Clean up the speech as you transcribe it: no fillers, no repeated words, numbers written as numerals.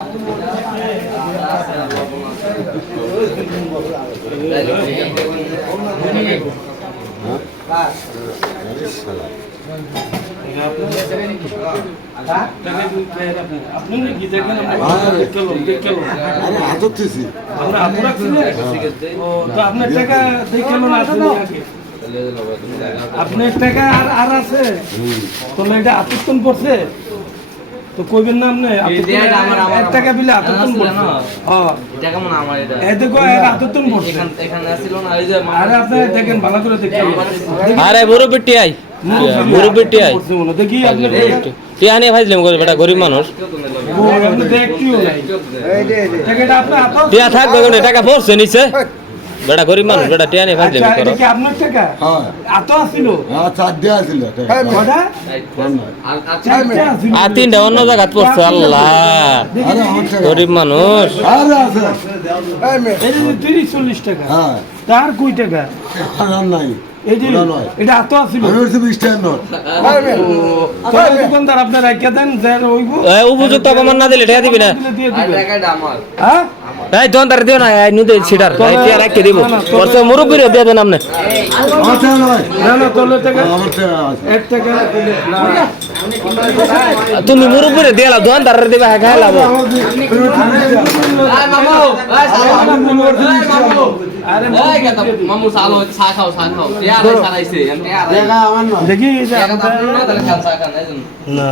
আপনার টাকা আর আছে তাহলে এটা আতঙ্কন পড়ছে তো কইবেন না আপনি আমার টাকা বিলে আতঙ্কন পড়ছে হ্যাঁ টাকা মানে আমার এটা এই দেখো এর আতঙ্কন পড়ছে এখানে ছিল না ওই যে আরে আপনি দেখেন ভালো করে দেখেন আরে বড় বেটি আই বড় বেটি আই দেখি আপনি টিয়া নিয়ে ভাইছিলাম করে বেটা গরিব মানুষ আপনি দেখটিও নাই এই যে টাকাটা আপনি টিয়া থাকবে কোনে টাকা পড়ছে নিচে বেটা গরিব মানুষ বেটা টিয়া নিয়ে ভাইছিলাম করো এটা কি আপনার টাকা হ্যাঁ এত আছিল হ্যাঁ চার দেয়া ছিল কয়টা চারটা আছিল আর তিনটা অন্য জায়গায় পড়ছে আল্লাহ আরে আমার টাকা গরিব মানুষ আরে আছে এই যে 30-40 টাকা হ্যাঁ তার কই টাকা আর নাই এই যে ওটা নয়। এটা এত আছিল আমি হচ্ছে 20 টাকা নোট দোকানদার আপনার রাখিয়া দেন যার হইব উপযুক্ত অপমান না দিলে টাকা দিবি না দিয়ে দিবেন হ্যাঁ এই দোকানদার দিও না এই নুদে সিটার এই টিয়া রাখতে দিব বর্ষ মুরব্বিরে দিয়ে দেন আপনি আমার টাকা নয় না না তোলে টাকা আমার টাকা আছে 1 টাকা তুমি মুরব্বিরে দিয়ে লাও দোকানদার দিবা খাই লাবো দেখি না